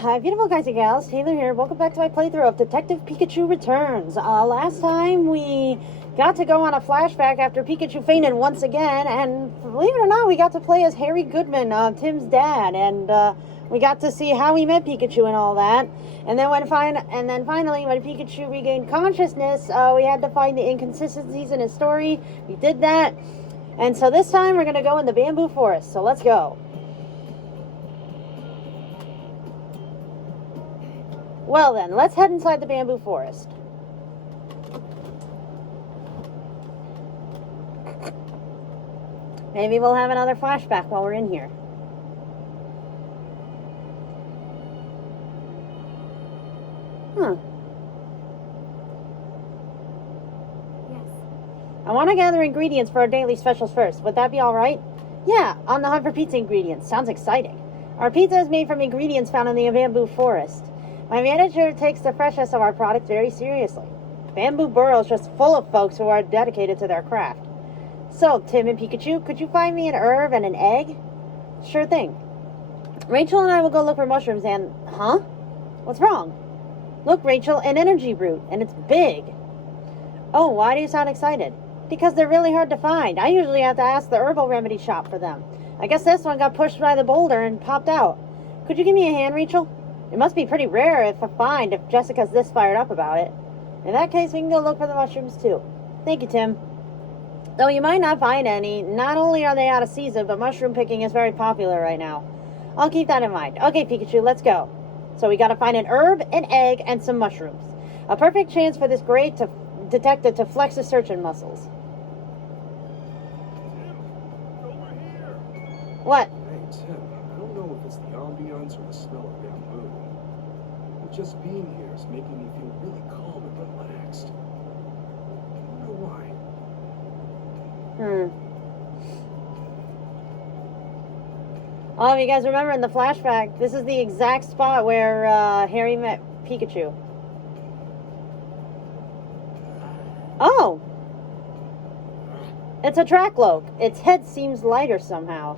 Hi, beautiful guys and gals. Taylor here. Welcome back to my playthrough of Detective Pikachu Returns. Last time we got to go on a flashback after Pikachu fainted once again, and believe it or not, we got to play as Harry Goodman, Tim's dad, and we got to see how he met Pikachu and all that. And then finally, when Pikachu regained consciousness, we had to find the inconsistencies in his story. We did that, and so this time we're gonna go in the bamboo forest. So let's go. Well then, let's head inside the bamboo forest. Maybe we'll have another flashback while we're in here. Yes. I want to gather ingredients for our daily specials first. Would that be alright? Yeah, on the hunt for pizza ingredients. Sounds exciting. Our pizza is made from ingredients found in the bamboo forest. My manager takes the freshness of our product very seriously. Bamboo Borough is just full of folks who are dedicated to their craft. So, Tim and Pikachu, could you find me an herb and an egg? Sure thing. Rachel and I will go look for mushrooms and... Huh? What's wrong? Look, Rachel, an energy root, and it's big. Oh, why do you sound excited? Because they're really hard to find. I usually have to ask the herbal remedy shop for them. I guess this one got pushed by the boulder and popped out. Could you give me a hand, Rachel? It must be pretty rare if Jessica's this fired up about it. In that case, we can go look for the mushrooms too. Thank you, Tim. Though you might not find any, not only are they out of season, but mushroom picking is very popular right now. I'll keep that in mind. Okay, Pikachu, let's go. So we gotta find an herb, an egg, and some mushrooms. A perfect chance for this great detective to flex his searching muscles. Tim, over here. What? Hey, Tim, I don't know if it's the ambiance or the smell of bamboo, but just being here is making me feel really calm and relaxed. I don't know why. Oh, if you guys remember in the flashback, this is the exact spot where Harry met Pikachu. Oh! It's a Dracloak. Its head seems lighter somehow.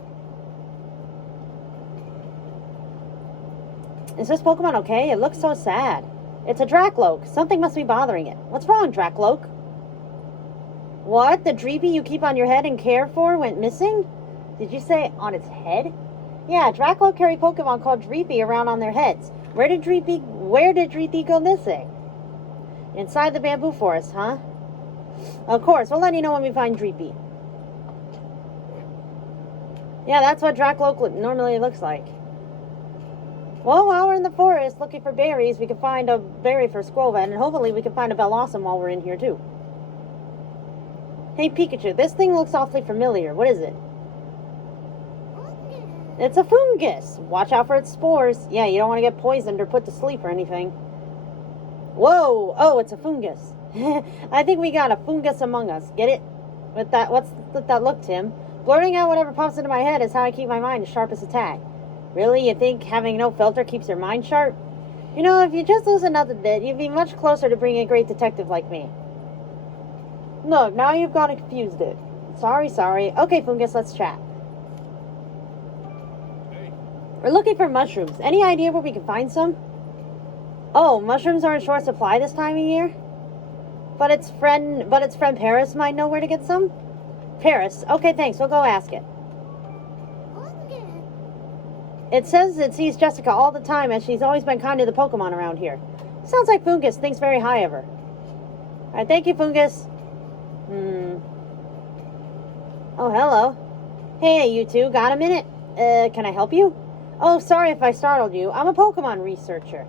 Is this Pokemon okay? It looks so sad. It's a Dracloak. Something must be bothering it. What's wrong, Dracloak? What? The Dreepy you keep on your head and care for went missing? Did you say on its head? Yeah, Dracloak carry Pokemon called Dreepy around on their heads. Where did Dreepy go missing? Inside the bamboo forest, huh? Of course, we'll let you know when we find Dreepy. Yeah, that's what Dracloak normally looks like. Well, while we're in the forest looking for berries, we can find a berry for Squoven, and hopefully we can find a Bellossom while we're in here too. Hey Pikachu, this thing looks awfully familiar. What is it? It's a fungus. Watch out for its spores. Yeah, you don't want to get poisoned or put to sleep or anything. Whoa! Oh, it's a fungus. I think we got a fungus among us. Get it? What's with that look, Tim? Blurting out whatever pops into my head is how I keep my mind as sharp as a tack. Really? You think having no filter keeps your mind sharp? You know, if you just loosen up a bit, you'd be much closer to being a great detective like me. Look, now you've gone and confused it. Sorry. Okay, fungus, let's chat. We're looking for mushrooms. Any idea where we can find some? Oh, mushrooms are in short supply this time of year? But its friend Paris might know where to get some? Paris? Okay, thanks. We'll go ask it. It says it sees Jessica all the time as she's always been kind to the Pokemon around here. Sounds like Fungus thinks very high of her. Alright, thank you, Fungus. Oh, hello. Hey, you two. Got a minute? Can I help you? Oh, sorry if I startled you. I'm a Pokemon researcher.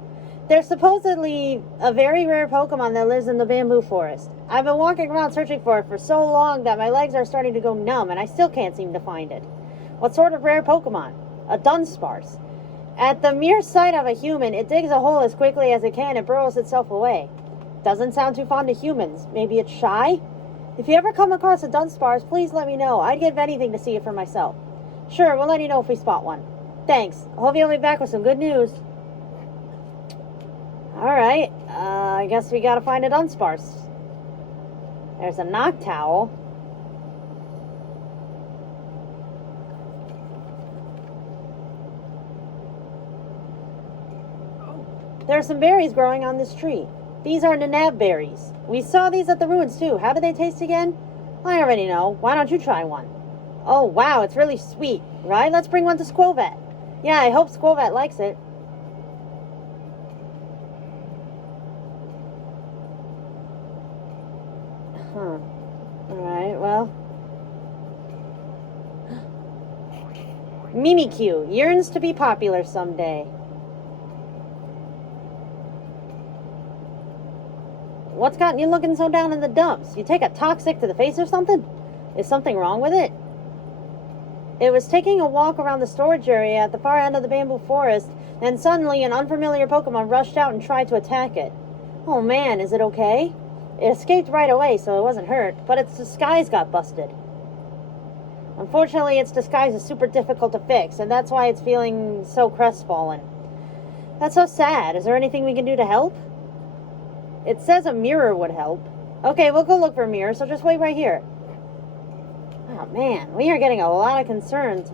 There's supposedly a very rare Pokemon that lives in the bamboo forest. I've been walking around searching for it for so long that my legs are starting to go numb and I still can't seem to find it. What sort of rare Pokemon? A Dunsparce. At the mere sight of a human, it digs a hole as quickly as it can and burrows itself away. Doesn't sound too fond of humans. Maybe it's shy? If you ever come across a Dunsparce, please let me know. I'd give anything to see it for myself. Sure, we'll let you know if we spot one. Thanks. I hope you'll be back with some good news. Alright, I guess we gotta find a Dunsparce. There's a Noctowl. There are some berries growing on this tree. These are nanab berries. We saw these at the ruins too. How do they taste again? I already know. Why don't you try one? Oh, wow, it's really sweet. Right? Let's bring one to Squovat. Yeah, I hope Squovat likes it. Huh. Alright, well. Mimikyu yearns to be popular someday. What's gotten you looking so down in the dumps? You take a toxic to the face or something? Is something wrong with it? It was taking a walk around the storage area at the far end of the bamboo forest, and suddenly an unfamiliar Pokemon rushed out and tried to attack it. Oh man, is it okay? It escaped right away, so it wasn't hurt, but its disguise got busted. Unfortunately, its disguise is super difficult to fix, and that's why it's feeling so crestfallen. That's so sad. Is there anything we can do to help? It says a mirror would help. Okay, we'll go look for a mirror, so just wait right here. Oh man, we are getting a lot of concerns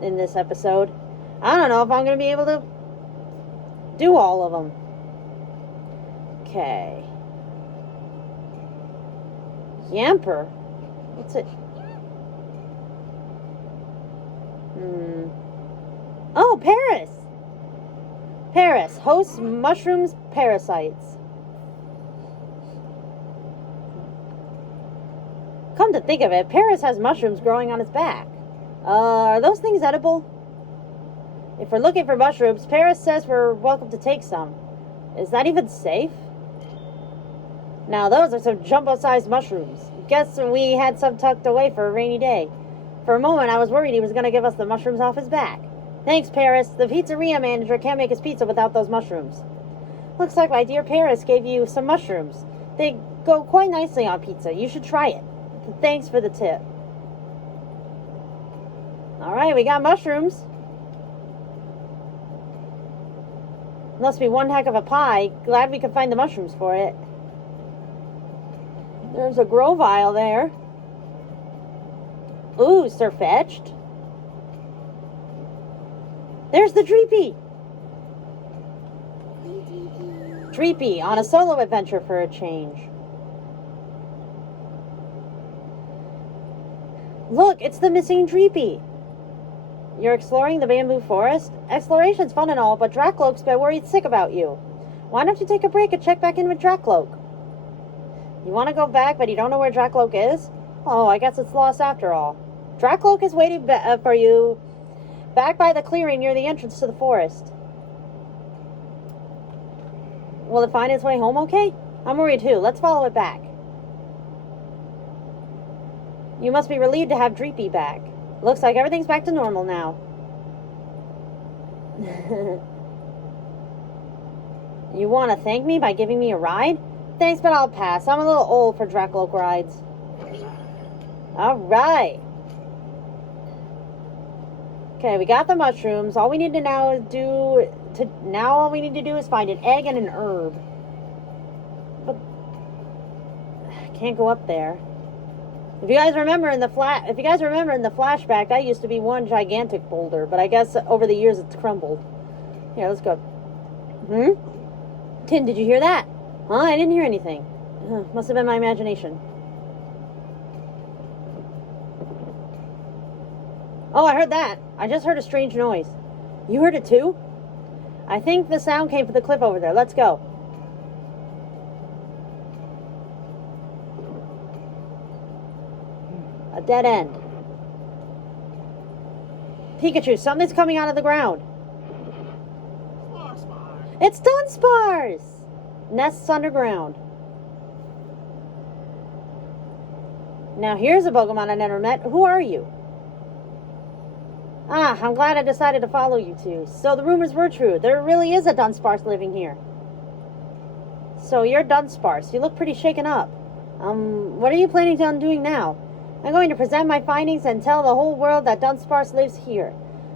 in this episode. I don't know if I'm going to be able to do all of them. Okay. Yamper? What's it? Oh, Paris! Paris hosts mushrooms parasites. Come to think of it, Paris has mushrooms growing on his back. Are those things edible? If we're looking for mushrooms, Paris says we're welcome to take some. Is that even safe? Now, those are some jumbo-sized mushrooms. Guess we had some tucked away for a rainy day. For a moment, I was worried he was going to give us the mushrooms off his back. Thanks, Paris. The pizzeria manager can't make his pizza without those mushrooms. Looks like my dear Paris gave you some mushrooms. They go quite nicely on pizza. You should try it. Thanks for the tip. Alright, we got mushrooms. Must be one heck of a pie. Glad we could find the mushrooms for it. There's a Grovile there. Ooh, Sirfetch'd. There's the Dreepy. Dreepy on a solo adventure for a change. Look, it's the missing Dreepy. You're exploring the bamboo forest? Exploration's fun and all, but Drakloak's been worried sick about you. Why don't you take a break and check back in with Drakloak? You want to go back, but you don't know where Drakloak is? Oh, I guess it's lost after all. Drakloak is waiting for you back by the clearing near the entrance to the forest. Will it find its way home okay? I'm worried too. Let's follow it back. You must be relieved to have Dreepy back. Looks like everything's back to normal now. You want to thank me by giving me a ride? Thanks, but I'll pass. I'm a little old for Drakloak rides. Alright. Okay, we got the mushrooms. All we need to now is find an egg and an herb. But I can't go up there. If you guys remember in the flashback, that used to be one gigantic boulder, but I guess over the years it's crumbled. Yeah, let's go. Tin, did you hear that? Huh? I didn't hear anything. Must have been my imagination. Oh, I heard that. I just heard a strange noise. You heard it too? I think the sound came from the cliff over there. Let's go. A dead end. Pikachu, something's coming out of the ground. It's Dunsparce! Nests underground. Now here's a Pokemon I never met. Who are you? Ah, I'm glad I decided to follow you two. So the rumors were true. There really is a Dunsparce living here. So you're Dunsparce. You look pretty shaken up. What are you planning on doing now? I'm going to present my findings and tell the whole world that Dunsparce lives here.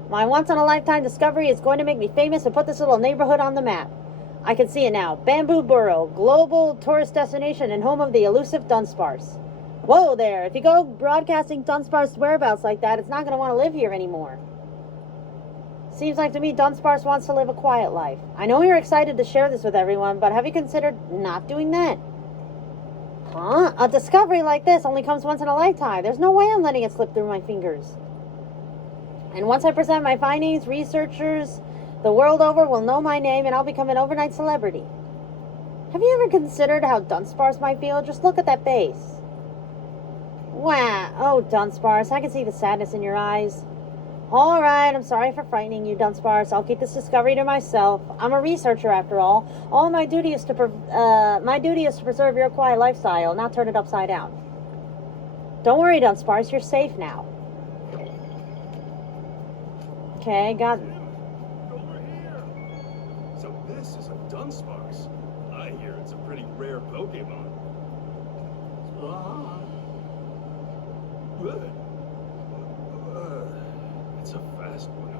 My once-in-a-lifetime discovery is going to make me famous and put this little neighborhood on the map. I can see it now. Bamboo Burrow, global tourist destination and home of the elusive Dunsparce. Whoa there, if you go broadcasting Dunsparce's whereabouts like that, it's not going to want to live here anymore. Seems like to me Dunsparce wants to live a quiet life. I know you're excited to share this with everyone, but have you considered not doing that? Huh? A discovery like this only comes once in a lifetime. There's no way I'm letting it slip through my fingers. And once I present my findings, researchers the world over will know my name and I'll become an overnight celebrity. Have you ever considered how Dunsparce might feel? Just look at that base. Wow. Oh, Dunsparce, I can see the sadness in your eyes. All right, I'm sorry for frightening you, Dunsparce. I'll keep this discovery to myself. I'm a researcher, after all. My duty is to preserve your quiet lifestyle, not turn it upside down. Don't worry, Dunsparce. You're safe now. Okay, got. Over here. So this is a Dunsparce. I hear it's a pretty rare Pokemon. Good. It's a fast one.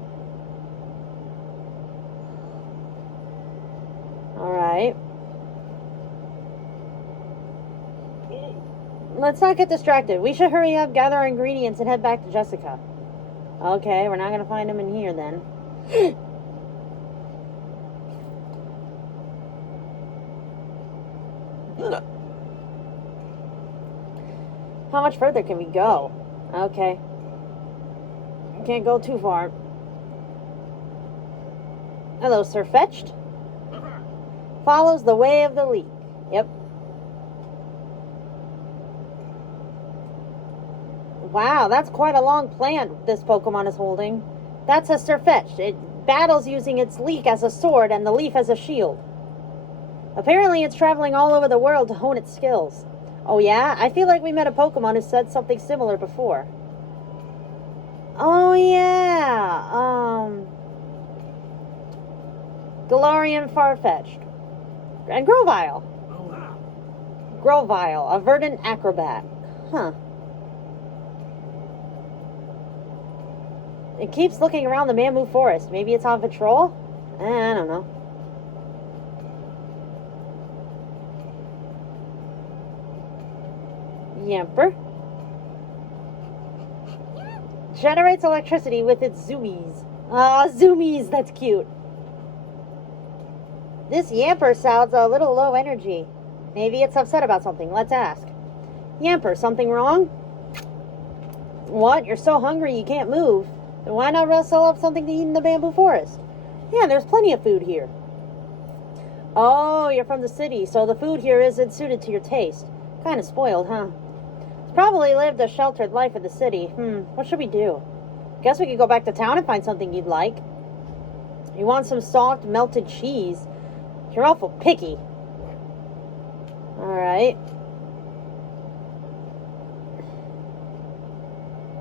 All right. Oh. Let's not get distracted. We should hurry up, gather our ingredients, and head back to Jessica. Okay, we're not going to find him in here then. How much further can we go? Okay. Can't go too far. Hello, Sir Fetched. Follows the way of the leak. Yep. Wow, that's quite a long plant this Pokemon is holding. That's a Sir Fetched. It battles using its leek as a sword and the leaf as a shield. Apparently it's traveling all over the world to hone its skills. Oh yeah? I feel like we met a Pokemon who said something similar before. Oh yeah, Galarian Farfetch'd. And Grovyle. Grovyle, a verdant acrobat. Huh. It keeps looking around the bamboo forest. Maybe it's on patrol? I don't know. Yamper. Generates electricity with its zoomies. Ah, zoomies, that's cute. This Yamper sounds a little low energy. Maybe it's upset about something. Let's ask. Yamper, something wrong? What? You're so hungry you can't move. Then why not rustle up something to eat in the bamboo forest? Yeah, there's plenty of food here. Oh, you're from the city, so the food here isn't suited to your taste. Kind of spoiled, huh? Probably lived a sheltered life in the city. What should we do? Guess we could go back to town and find something you'd like. You want some soft, melted cheese? You're awful picky. Alright.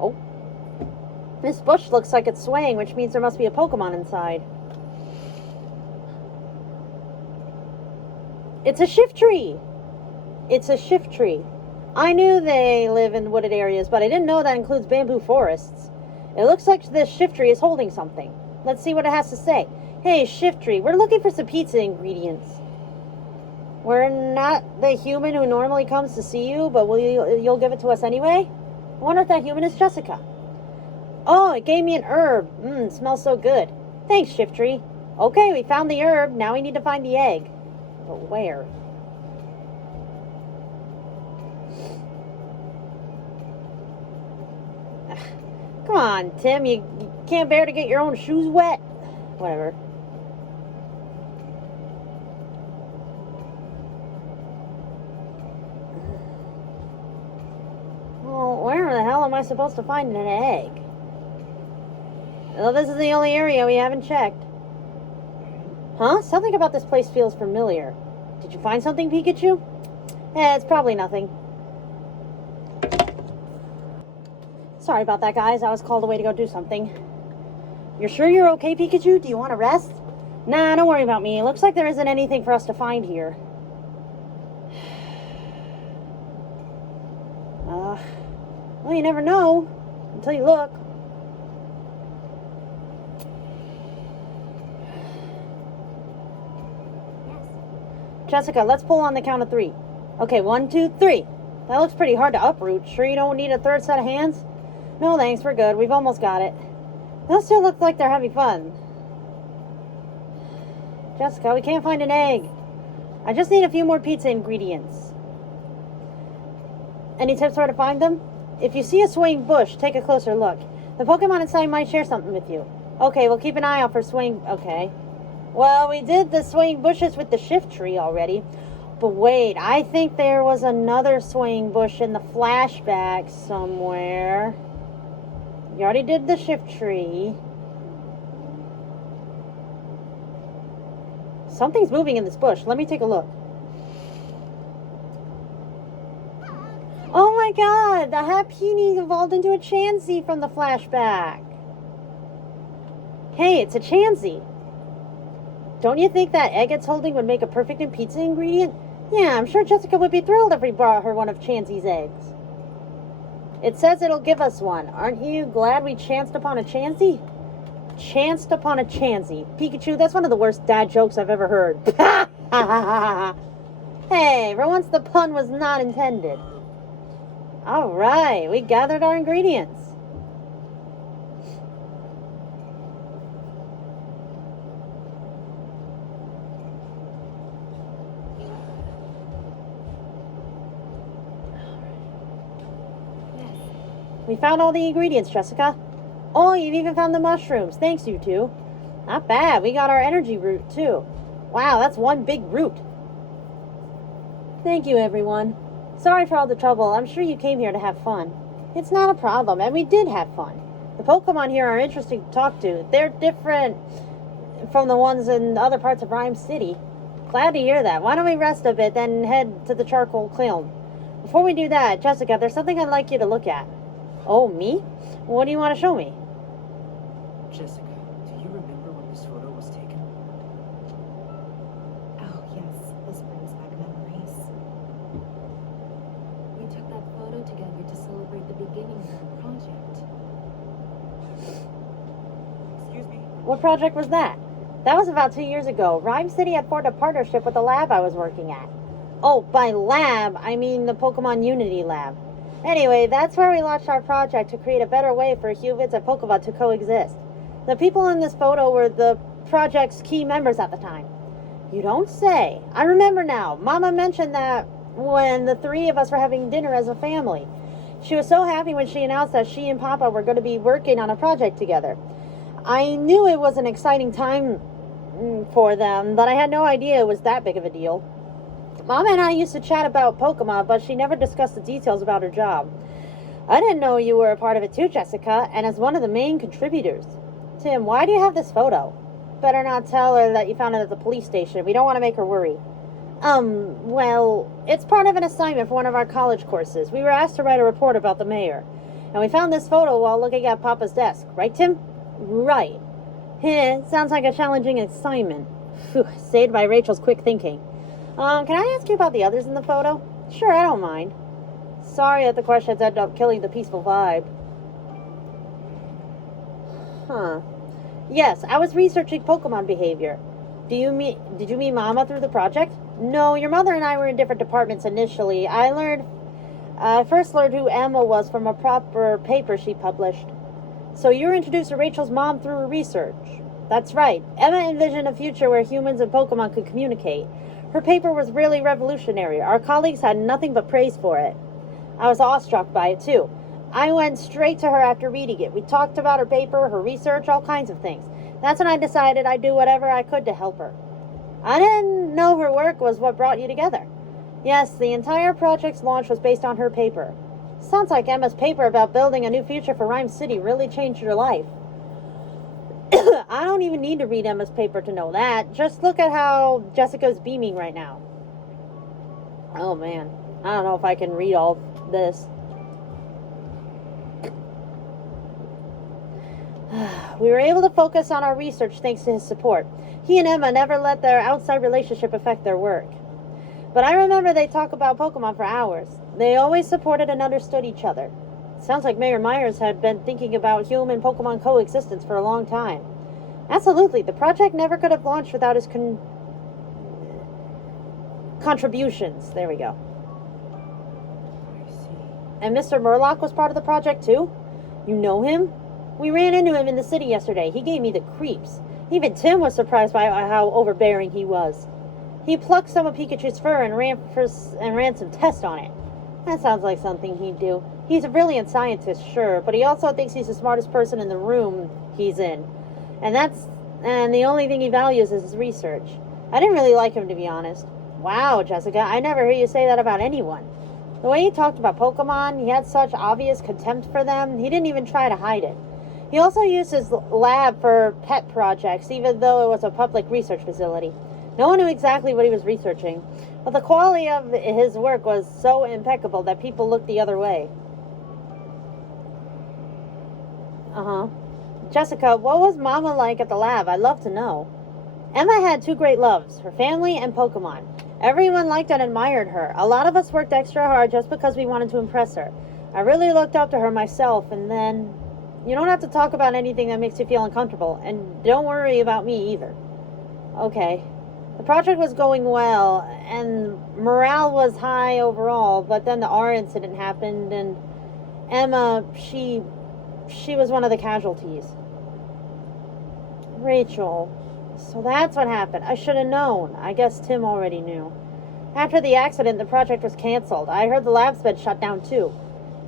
Oh. This bush looks like it's swaying, which means there must be a Pokemon inside. It's a Shiftry! It's a Shiftry. I knew they live in wooded areas, but I didn't know that includes bamboo forests. It looks like this Shiftry is holding something. Let's see what it has to say. Hey, Shiftry, we're looking for some pizza ingredients. We're not the human who normally comes to see you, but you'll give it to us anyway? I wonder if that human is Jessica. Oh, it gave me an herb. Smells so good. Thanks, Shiftry. Okay, we found the herb. Now we need to find the egg. But where? Come on, Tim. You can't bear to get your own shoes wet? Whatever. Well, where the hell am I supposed to find an egg? Well, this is the only area we haven't checked. Huh? Something about this place feels familiar. Did you find something, Pikachu? It's probably nothing. Sorry about that, guys. I was called away to go do something. You're sure you're okay, Pikachu? Do you want to rest? Nah, don't worry about me. It looks like there isn't anything for us to find here. Well, you never know until you look. Yes. Jessica, let's pull on the count of 3. Okay, 1, 2, 3. That looks pretty hard to uproot. Sure you don't need a third set of hands? No thanks, we're good. We've almost got it. Those two look like they're having fun. Jessica, we can't find an egg. I just need a few more pizza ingredients. Any tips where to find them? If you see a swaying bush, take a closer look. The Pokemon inside might share something with you. Okay, we'll keep an eye out for swaying... Okay. Well, we did the swaying bushes with the shift tree already. But wait, I think there was another swaying bush in the flashback somewhere. You already did the shift tree. Something's moving in this bush. Let me take a look. Oh my god! The Happini evolved into a Chansey from the flashback. Hey, it's a Chansey. Don't you think that egg it's holding would make a perfect pizza ingredient? Yeah, I'm sure Jessica would be thrilled if we brought her one of Chansey's eggs. It says it'll give us one. Aren't you glad we chanced upon a Chansey? Chanced upon a Chansey. Pikachu, that's one of the worst dad jokes I've ever heard. Hey, for once the pun was not intended. Alright, we gathered our ingredients. We found all the ingredients, Jessica. Oh, you've even found the mushrooms. Thanks, you two. Not bad. We got our energy root, too. Wow, that's one big root. Thank you, everyone. Sorry for all the trouble. I'm sure you came here to have fun. It's not a problem, and we did have fun. The Pokemon here are interesting to talk to. They're different from the ones in other parts of Rhyme City. Glad to hear that. Why don't we rest a bit, then head to the charcoal kiln? Before we do that, Jessica, there's something I'd like you to look at. Oh, me? What do you want to show me? Jessica, do you remember when this photo was taken? Oh, yes. This brings back memories. We took that photo together to celebrate the beginning of our project. Excuse me? What project was that? That was about 2 years ago. Rhyme City had formed a partnership with the lab I was working at. Oh, by lab, I mean the Pokemon Unity Lab. Anyway, that's where we launched our project to create a better way for humans and Pokemon to coexist. The people in this photo were the project's key members at the time. You don't say. I remember now. Mama mentioned that when the three of us were having dinner as a family. She was so happy when she announced that she and Papa were going to be working on a project together. I knew it was an exciting time for them, but I had no idea it was that big of a deal. Mama and I used to chat about Pokemon, but she never discussed the details about her job. I didn't know you were a part of it too, Jessica, and as one of the main contributors. Tim, why do you have this photo? Better not tell her that you found it at the police station. We don't want to make her worry. Well, it's part of an assignment for one of our college courses. We were asked to write a report about the mayor. And we found this photo while looking at Papa's desk. Right, Tim? Right. Sounds like a challenging assignment. Phew, saved by Rachel's quick thinking. Can I ask you about the others in the photo? Sure, I don't mind. Sorry that the questions ended up killing the peaceful vibe. Huh. Yes, I was researching Pokemon behavior. Did you meet Mama through the project? No, your mother and I were in different departments initially. I first learned who Emma was from a proper paper she published. So you were introduced to Rachel's mom through her research. That's right. Emma envisioned a future where humans and Pokemon could communicate. Her paper was really revolutionary. Our colleagues had nothing but praise for it. I was awestruck by it, too. I went straight to her after reading it. We talked about her paper, her research, all kinds of things. That's when I decided I'd do whatever I could to help her. I didn't know her work was what brought you together. Yes, the entire project's launch was based on her paper. Sounds like Emma's paper about building a new future for Rhyme City really changed your life. I don't even need to read Emma's paper to know that. Just look at how Jessica's beaming right now. Oh man, I don't know if I can read all this. We were able to focus on our research thanks to his support. He and Emma never let their outside relationship affect their work. But I remember they talk about Pokemon for hours. They always supported and understood each other. Sounds like Mayor Myers had been thinking about human Pokemon coexistence for a long time. Absolutely, the project never could have launched without his contributions. There we go. I see. And Mr. Murloc was part of the project too? You know him? We ran into him in the city yesterday. He gave me the creeps. Even Tim was surprised by how overbearing he was. He plucked some of Pikachu's fur and ran some tests on it. That sounds like something he'd do. He's a brilliant scientist, sure, but he also thinks he's the smartest person in the room he's in. And the only thing he values is his research. I didn't really like him, to be honest. Wow, Jessica, I never heard you say that about anyone. The way he talked about Pokemon, he had such obvious contempt for them, he didn't even try to hide it. He also used his lab for pet projects, even though it was a public research facility. No one knew exactly what he was researching, but the quality of his work was so impeccable that people looked the other way. Jessica, what was Mama like at the lab? I'd love to know. Emma had two great loves, her family and Pokemon. Everyone liked and admired her. A lot of us worked extra hard just because we wanted to impress her. I really looked up to her myself, and then... You don't have to talk about anything that makes you feel uncomfortable, and don't worry about me either. Okay. The project was going well, and morale was high overall, but then the R incident happened, and Emma, she was one of the casualties. Rachel. So that's what happened. I should have known. I guess Tim already knew. After the accident, the project was canceled. I heard the lab's been shut down too.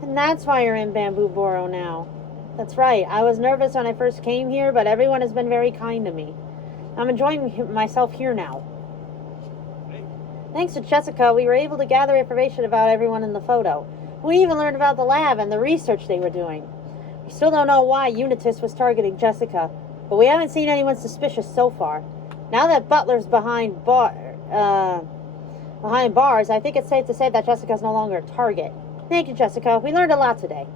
And that's why you're in Bamboo Boro now. That's right. I was nervous when I first came here, but everyone has been very kind to me. I'm enjoying myself here now. Thanks to Jessica, we were able to gather information about everyone in the photo. We even learned about the lab and the research they were doing. We still don't know why Unitas was targeting Jessica, but we haven't seen anyone suspicious so far. Now that Butler's behind bars, I think it's safe to say that Jessica's no longer a target. Thank you, Jessica. We learned a lot today.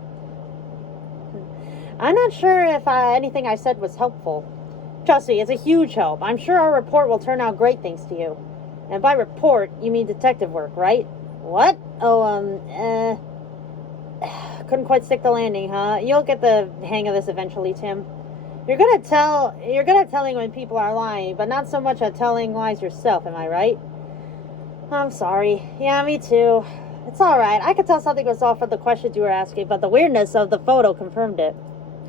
I'm not sure if anything I said was helpful. Trust me, it's a huge help. I'm sure our report will turn out great thanks to you. And by report, you mean detective work, right? What? Oh, couldn't quite stick the landing, huh? You'll get the hang of this eventually, Tim. You're good at telling when people are lying, but not so much at telling lies yourself, am I right? I'm sorry. Yeah, me too. It's alright. I could tell something was off from the questions you were asking, but the weirdness of the photo confirmed it.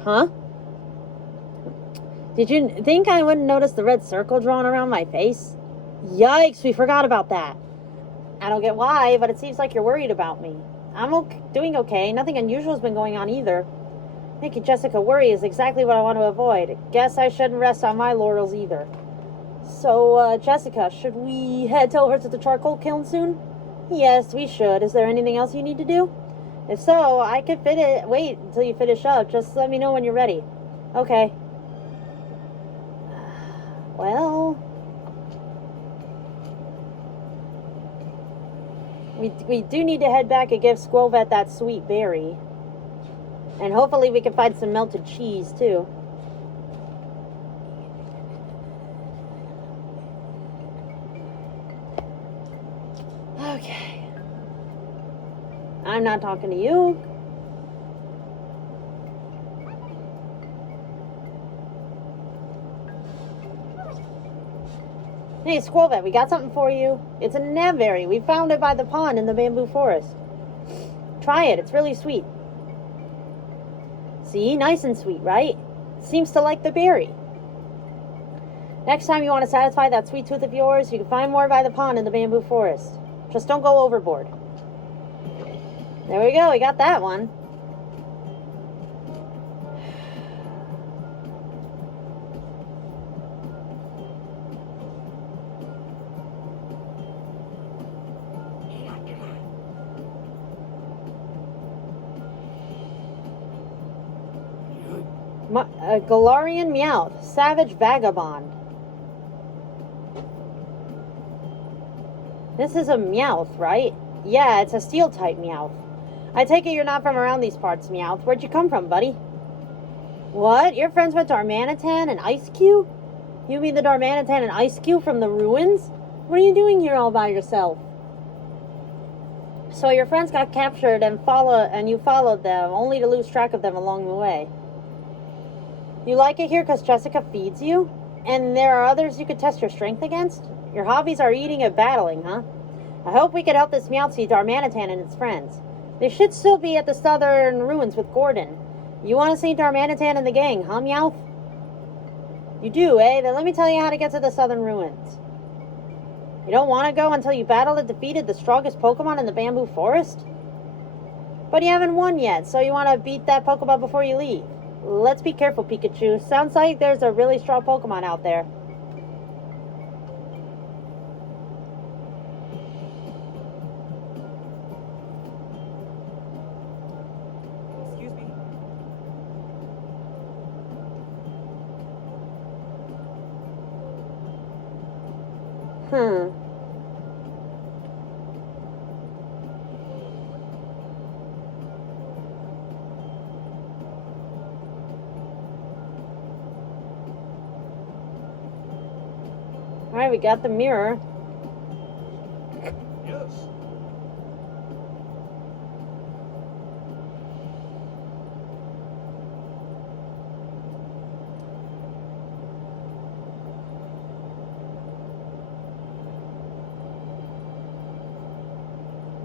Huh? Did you think I wouldn't notice the red circle drawn around my face? Yikes, we forgot about that. I don't get why, but it seems like you're worried about me. I'm doing okay. Nothing unusual has been going on either. Making Jessica worry is exactly what I want to avoid. Guess I shouldn't rest on my laurels either. So, Jessica, should we head over to the charcoal kiln soon? Yes, we should. Is there anything else you need to do? If so, I could wait until you finish up. Just let me know when you're ready. Okay. Well... We do need to head back and give Squovet that sweet berry. And hopefully we can find some melted cheese, too. Okay. I'm not talking to you. Hey, Squovet, we got something for you. It's a naveberry. We found it by the pond in the bamboo forest. Try it. It's really sweet. See? Nice and sweet, right? Seems to like the berry. Next time you want to satisfy that sweet tooth of yours, you can find more by the pond in the bamboo forest. Just don't go overboard. There we go. We got that one. Galarian Meowth, Savage Vagabond. This is a Meowth, right? Yeah, it's a Steel-type Meowth. I take it you're not from around these parts, Meowth. Where'd you come from, buddy? What? Your friends went to Darmanitan and Ice-Q? You mean the Darmanitan and Ice-Q from the ruins? What are you doing here all by yourself? So your friends got captured and you followed them, only to lose track of them along the way. You like it here because Jessica feeds you? And there are others you could test your strength against? Your hobbies are eating and battling, huh? I hope we could help this Meowth see Darmanitan and its friends. They should still be at the southern ruins with Gordon. You want to see Darmanitan and the gang, huh, Meowth? You do, eh? Then let me tell you how to get to the southern ruins. You don't want to go until you battled and defeated the strongest Pokemon in the bamboo forest? But you haven't won yet, so you want to beat that Pokemon before you leave. Let's be careful, Pikachu. Sounds like there's a really strong Pokemon out there. Excuse me. Alright, we got the mirror. Yes.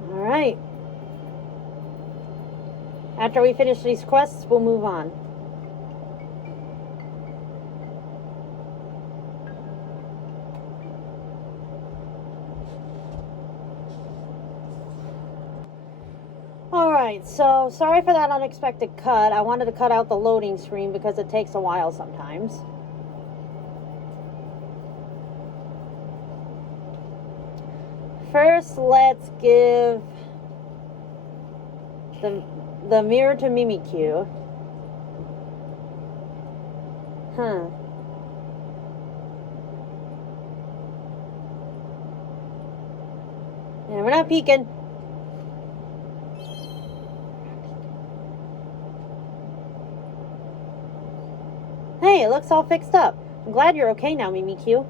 Alright. After we finish these quests, we'll move on. Alright, so sorry for that unexpected cut. I wanted to cut out the loading screen because it takes a while sometimes. First, let's give the mirror to Mimikyu. Yeah, we're not peeking. Hey, it looks all fixed up. I'm glad you're okay now, Mimikyu.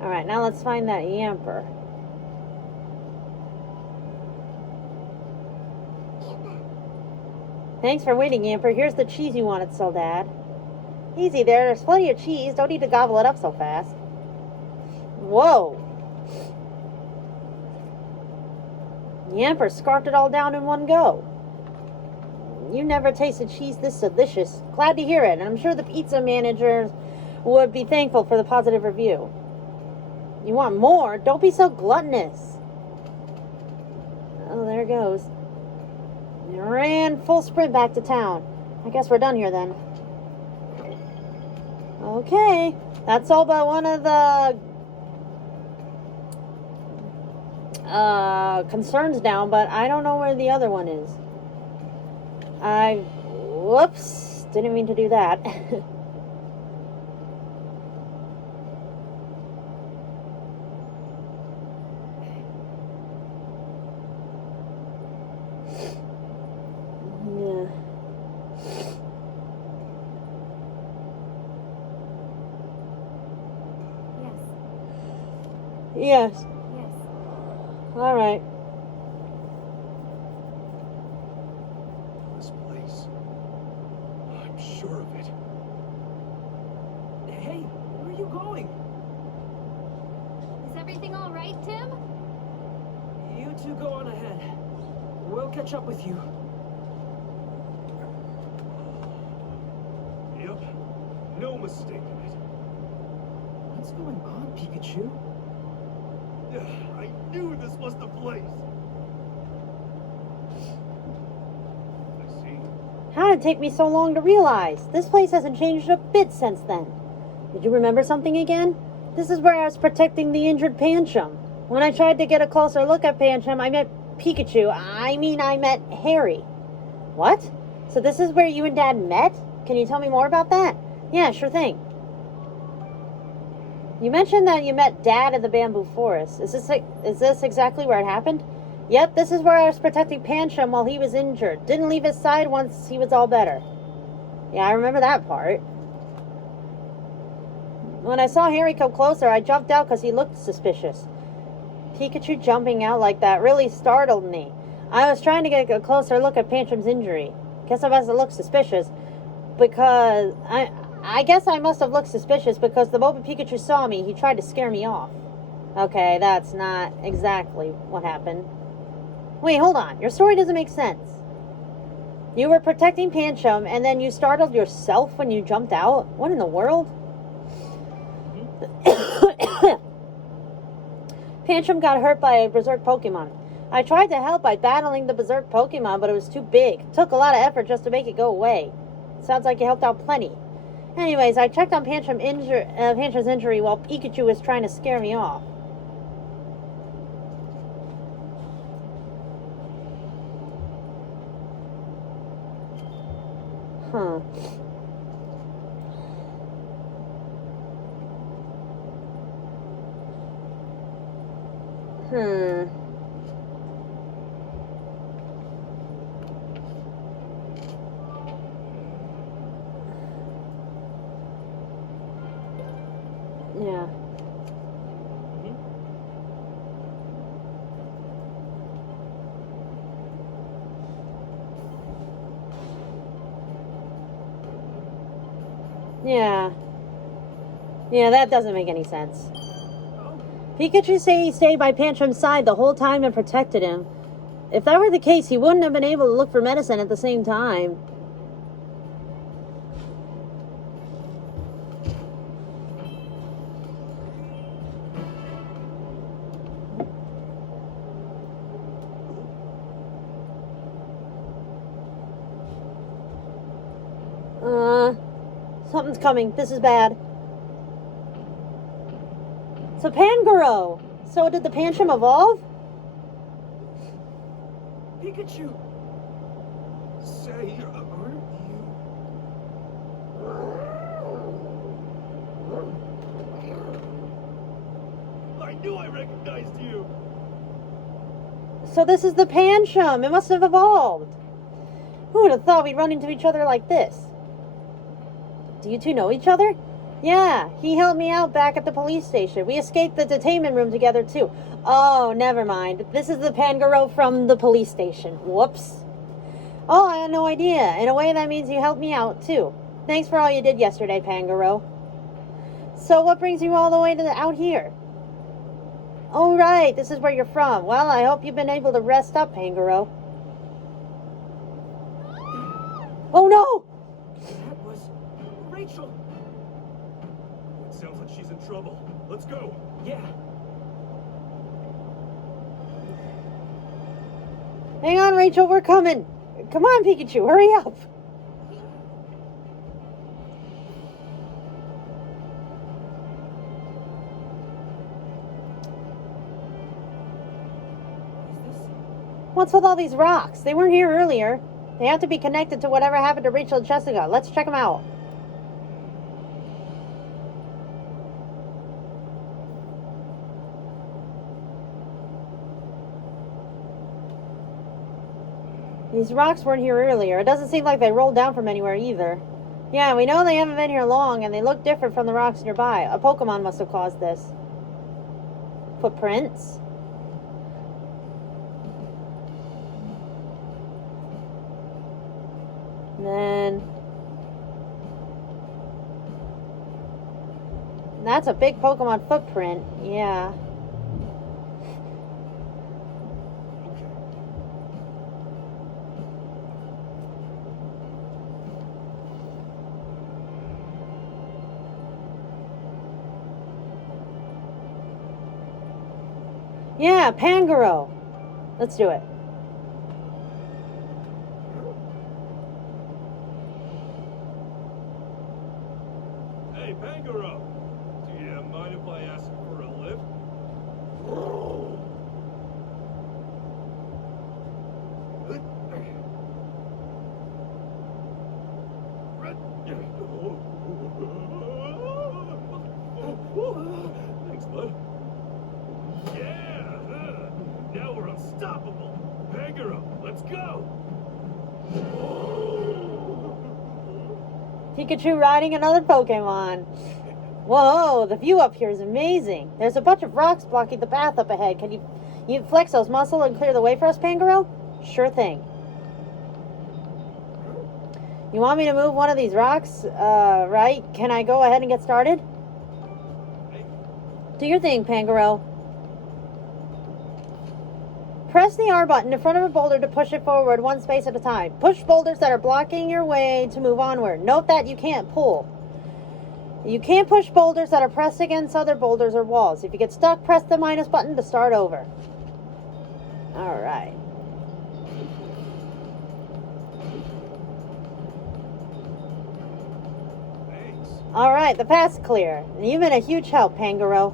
Alright, now let's find that Yamper. Thanks for waiting, Yamper. Here's the cheese you wanted so bad. Easy there. There's plenty of cheese. Don't need to gobble it up so fast. Whoa. Yamper scarfed it all down in one go. You never tasted cheese this delicious. Glad to hear it, and I'm sure the pizza managers would be thankful for the positive review. You want more? Don't be so gluttonous. Oh, there it goes. It ran full sprint back to town. I guess we're done here then. Okay. That's all but one of the concerns now, but I don't know where the other one is. Whoops. Didn't mean to do that. Yes. Yes. All right. This place. I'm sure of it. Hey, where are you going? Is everything all right, Tim? You two go on ahead. We'll catch up with you. Yep. No mistake in it. What's going on, Pikachu? I knew this was the place. I see. How did it take me so long to realize? This place hasn't changed a bit since then. Did you remember something again? This is where I was protecting the injured Pancham. When I tried to get a closer look at Pancham, I met Pikachu. I met Harry. What? So this is where you and Dad met? Can you tell me more about that? Yeah, sure thing. You mentioned that you met Dad in the bamboo forest. Is this exactly where it happened? Yep, this is where I was protecting Pancham while he was injured. Didn't leave his side once he was all better. Yeah, I remember that part. When I saw Harry come closer, I jumped out because he looked suspicious. Pikachu jumping out like that really startled me. I was trying to get a closer look at Pancham's injury. Guess I must have looked suspicious because I guess I must have looked suspicious because the moment Pikachu saw me, he tried to scare me off. Okay, that's not exactly what happened. Wait, hold on. Your story doesn't make sense. You were protecting Pancham, and then you startled yourself when you jumped out? What in the world? Pancham got hurt by a berserk Pokemon. I tried to help by battling the berserk Pokemon, but it was too big. It took a lot of effort just to make it go away. Sounds like you helped out plenty. Anyways, I checked on Pancham's injury while Pikachu was trying to scare me off. Huh. Yeah. Yeah. Yeah, that doesn't make any sense. Pikachu said he stayed by Pancham's side the whole time and protected him. If that were the case, he wouldn't have been able to look for medicine at the same time. Something's coming. This is bad. It's a pangoro. So did the Pancham evolve? Pikachu! Say, aren't you? I knew I recognized you! So this is the Pancham. It must have evolved. Who would have thought we'd run into each other like this? Do you two know each other? Yeah, he helped me out back at the police station. We escaped the detainment room together, too. Oh, never mind. This is the Pangoro from the police station. Whoops. Oh, I had no idea. In a way, that means you helped me out, too. Thanks for all you did yesterday, Pangoro. So what brings you all the way to out here? Oh, right. This is where you're from. Well, I hope you've been able to rest up, Pangoro. Oh, no! That was Rachel! It sounds like she's in trouble. Let's go! Yeah. Hang on, Rachel, we're coming. Come on, Pikachu, hurry up. What's with all these rocks? They weren't here earlier. They have to be connected to whatever happened to Rachel and Jessica. Let's check them out. These rocks weren't here earlier. It doesn't seem like they rolled down from anywhere either. Yeah, we know they haven't been here long, and they look different from the rocks nearby. A Pokemon must have caused this. Footprints? And then... that's a big Pokemon footprint. Yeah. Yeah, Pangoro. Let's do it. Hey, Pangoro! Do you mind if I ask for a lift? Thanks, bud. Yeah! Now we're unstoppable! Pangoro, let's go! Pikachu riding another Pokemon. Whoa, the view up here is amazing. There's a bunch of rocks blocking the path up ahead. Can you flex those muscles and clear the way for us, Pangoro? Sure thing. You want me to move one of these rocks? Right. Can I go ahead and get started? Do your thing, Pangoro. Press the R button in front of a boulder to push it forward one space at a time. Push boulders that are blocking your way to move onward. Note that you can't pull. You can't push boulders that are pressed against other boulders or walls. If you get stuck, press the minus button to start over. Alright. Thanks. Alright, the path's clear. And you've been a huge help, Pangoro.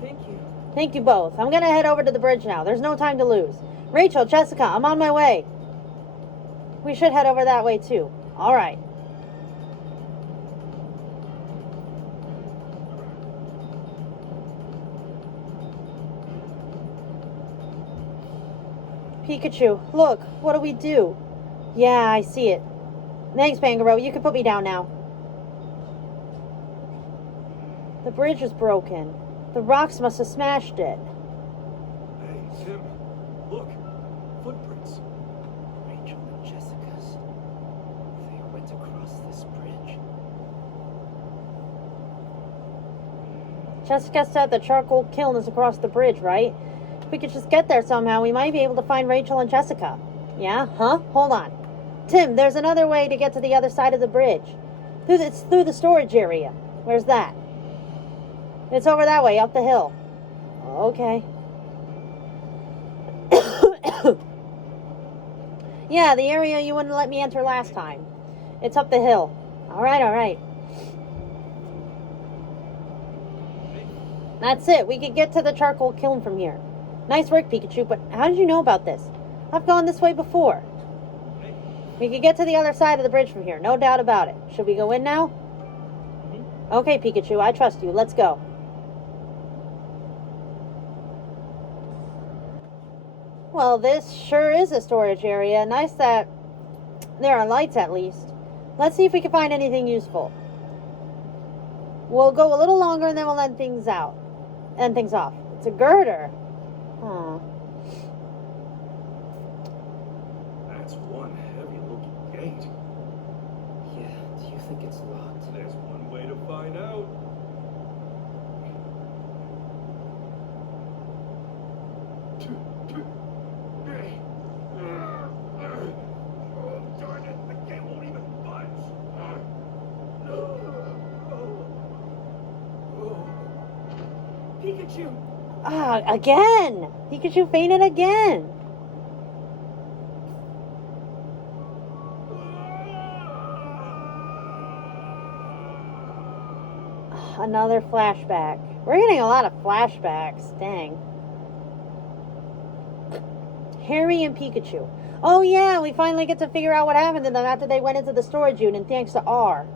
Thank you. Thank you both. I'm gonna head over to the bridge now. There's no time to lose. Rachel, Jessica, I'm on my way. We should head over that way too. Alright. Pikachu, look, what do we do? Yeah, I see it. Thanks, Pangoro. You can put me down now. The bridge is broken. The rocks must have smashed it. Hey, Tim. Look. Footprints. Rachel and Jessica's. They went across this bridge. Jessica said the charcoal kiln is across the bridge, right? If we could just get there somehow, we might be able to find Rachel and Jessica. Yeah? Huh? Hold on. Tim, there's another way to get to the other side of the bridge. It's through the storage area. Where's that? It's over that way, up the hill. Okay. Yeah, the area you wouldn't let me enter last time. It's up the hill. Alright, alright. That's it. We could get to the charcoal kiln from here. Nice work, Pikachu, but how did you know about this? I've gone this way before. We could get to the other side of the bridge from here, no doubt about it. Should we go in now? Okay, Pikachu, I trust you. Let's go. Well, this sure is a storage area. Nice that there are lights at least. Let's see if we can find anything useful. We'll go a little longer and then we'll end things out. End things off. It's a girder. Aw. That's one heavy-looking gate. Yeah, do you think it's locked? There's one way to find out. Oh, darn it, the gate won't even budge. Pikachu! Ah, again! Pikachu fainted again! Another flashback. We're getting a lot of flashbacks. Dang. Harry and Pikachu. Oh yeah, we finally get to figure out what happened to them after they went into the storage unit thanks to R.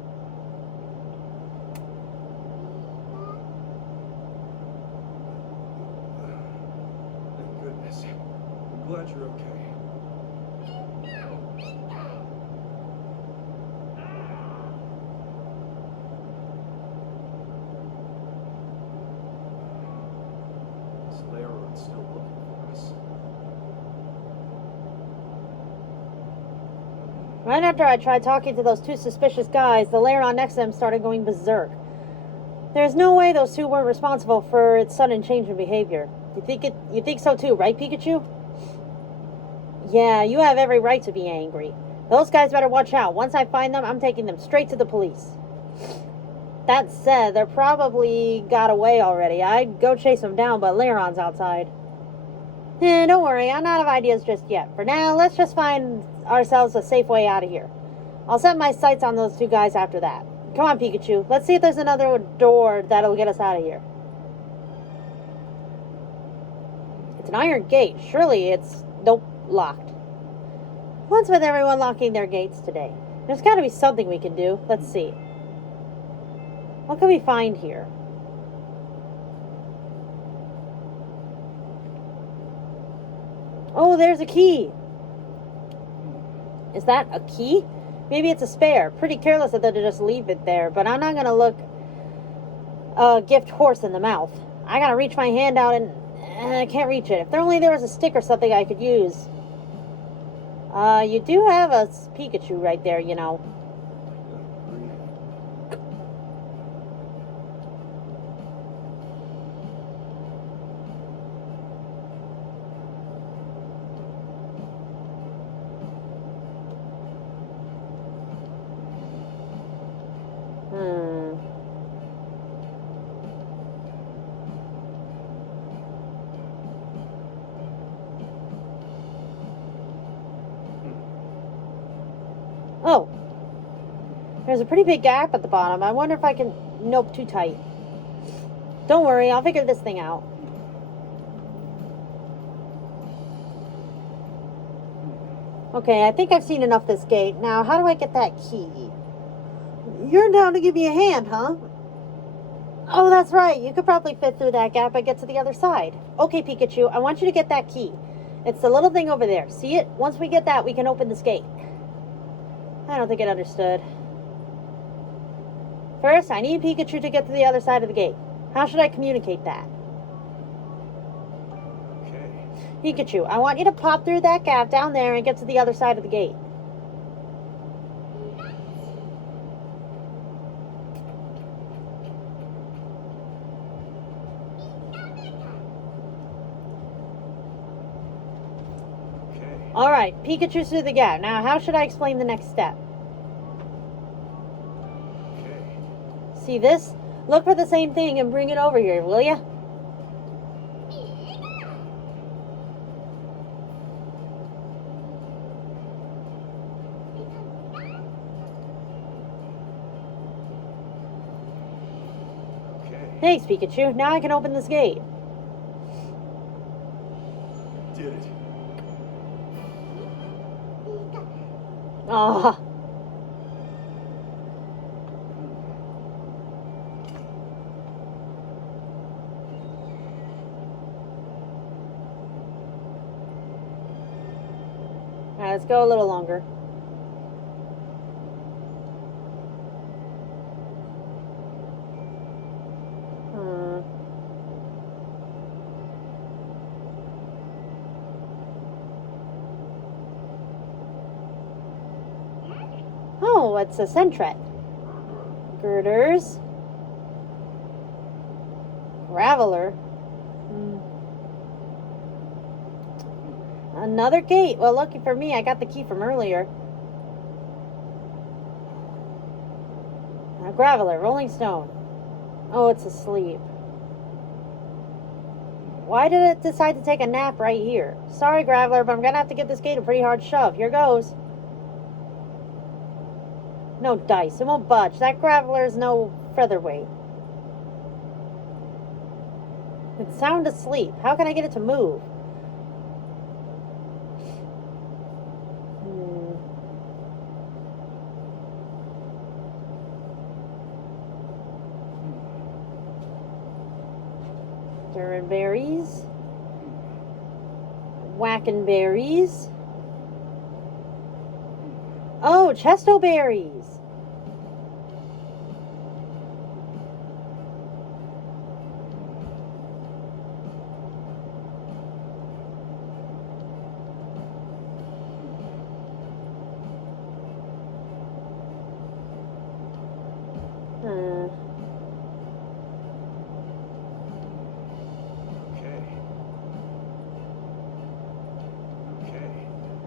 Thank goodness. I'm glad you're okay. This Laird still looking for us. Right after I tried talking to those two suspicious guys, the Lairon next to them started going berserk. There's no way those two weren't responsible for its sudden change in behavior. You think so too, right, Pikachu? Yeah, you have every right to be angry. Those guys better watch out. Once I find them, I'm taking them straight to the police. That said, they're probably got away already. I'd go chase them down, but Lairon's outside. Don't worry, I'm not out of ideas just yet. For now, let's just find ourselves a safe way out of here. I'll set my sights on those two guys after that. Come on, Pikachu. Let's see if there's another door that'll get us out of here. It's an iron gate. Surely it's... Nope, locked. What's with everyone locking their gates today? There's got to be something we can do. Let's see. What can we find here? Oh, there's a key. Is that a key? Maybe it's a spare. Pretty careless of them to just leave it there, but I'm not going to look a gift horse in the mouth. I got to reach my hand out and I can't reach it. If only there was a stick or something I could use. You do have a Pikachu right there, you know. Oh. There's a pretty big gap at the bottom. I wonder if I can... Nope, too tight. Don't worry, I'll figure this thing out. Okay, I think I've seen enough this gate. Now, how do I get that key? You're down to give me a hand, huh? Oh, that's right. You could probably fit through that gap and get to the other side. Okay, Pikachu, I want you to get that key. It's the little thing over there. See it? Once we get that, we can open this gate. I don't think it understood. First, I need Pikachu to get to the other side of the gate. How should I communicate that? Okay. Pikachu, I want you to pop through that gap down there and get to the other side of the gate. Okay. Alright, Pikachu's through the gap. Now, how should I explain the next step? Okay. See this? Look for the same thing and bring it over here, will ya? Okay. Thanks, Pikachu. Now I can open this gate. Did it. Ah. Alright, let's go a little longer. Oh, it's a Sentret. Girders. Graveler. Another gate. Well, lucky for me, I got the key from earlier. A Graveler, Rolling Stone. Oh, it's asleep. Why did it decide to take a nap right here? Sorry, Graveler, but I'm gonna have to give this gate a pretty hard shove. Here goes. No dice. It won't budge. That Graveler is no featherweight. It's sound asleep. How can I get it to move? Durin berries. Whackin' berries. Oh, chesto berries.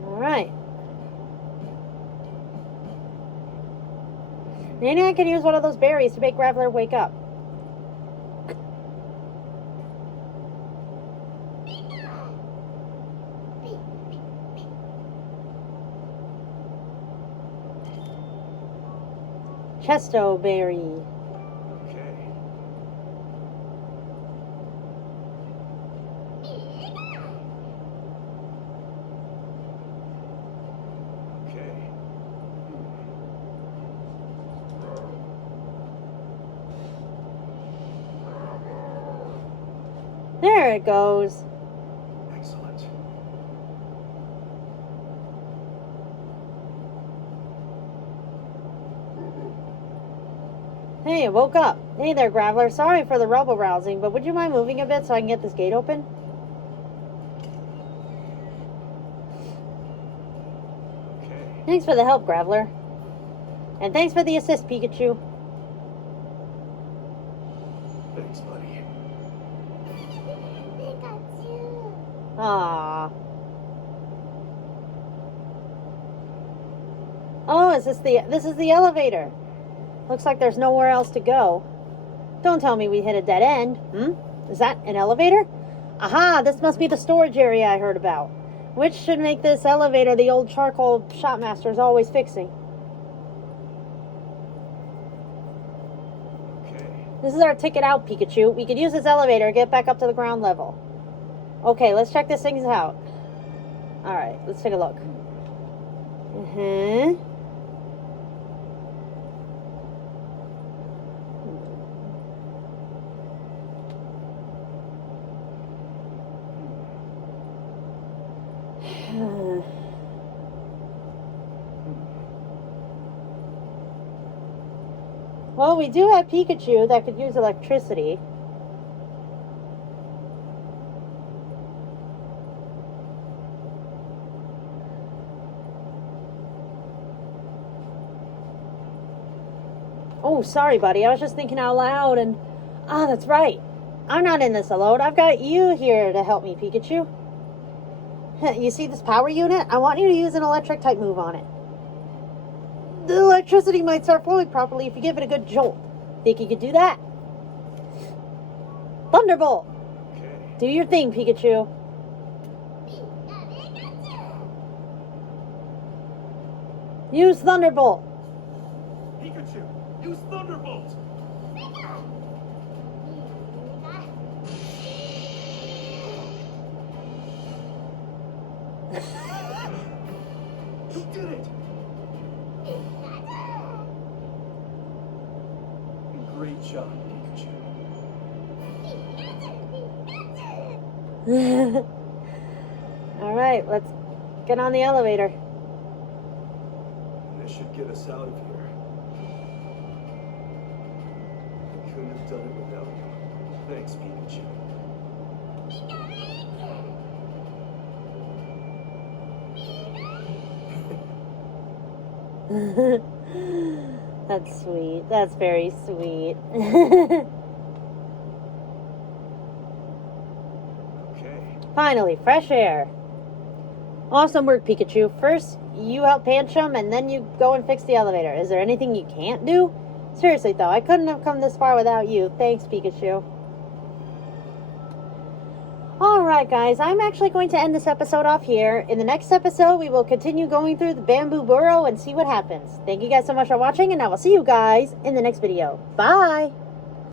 Alright. Maybe I can use one of those berries to make Graveler wake up. Chesto berry. Okay. Okay. There it goes. Excellent. Hey, I woke up. Hey there, Graveler. Sorry for the rubble rousing, but would you mind moving a bit so I can get this gate open? Okay. Thanks for the help, Graveler. And thanks for the assist, Pikachu. Thanks, buddy. Ah. Oh, this is the elevator. Looks like there's nowhere else to go. Don't tell me we hit a dead end. Is that an elevator? Aha, this must be the storage area I heard about. Which should make this elevator the old charcoal shopmaster is always fixing. This is our ticket out, Pikachu. We could use this elevator to get back up to the ground level. Okay, let's check this thing out. Alright, let's take a look. Well, we do have Pikachu that could use electricity. Oh, sorry, buddy. I was just thinking out loud and... Ah, that's right. I'm not in this alone. I've got you here to help me, Pikachu. You see this power unit? I want you to use an electric type move on it. The electricity might start flowing properly if you give it a good jolt. Think you could do that? Thunderbolt! Okay. Do your thing, Pikachu. Use Thunderbolt. Pikachu, use Thunderbolt! You did it! Great job, Pikachu. Alright, let's get on the elevator. This should get us out of here. I couldn't have done it without you. Thanks, Pikachu. That's sweet. That's very sweet. Okay. Finally, fresh air. Awesome work, Pikachu. First, you help Pancham, and then you go and fix the elevator. Is there anything you can't do? Seriously, though, I couldn't have come this far without you. Thanks, Pikachu. Alright, guys, I'm actually going to end this episode off here. In the next episode, we will continue going through the Bamboo Burrow and see what happens. Thank you guys so much for watching, and I will see you guys in the next video. Bye!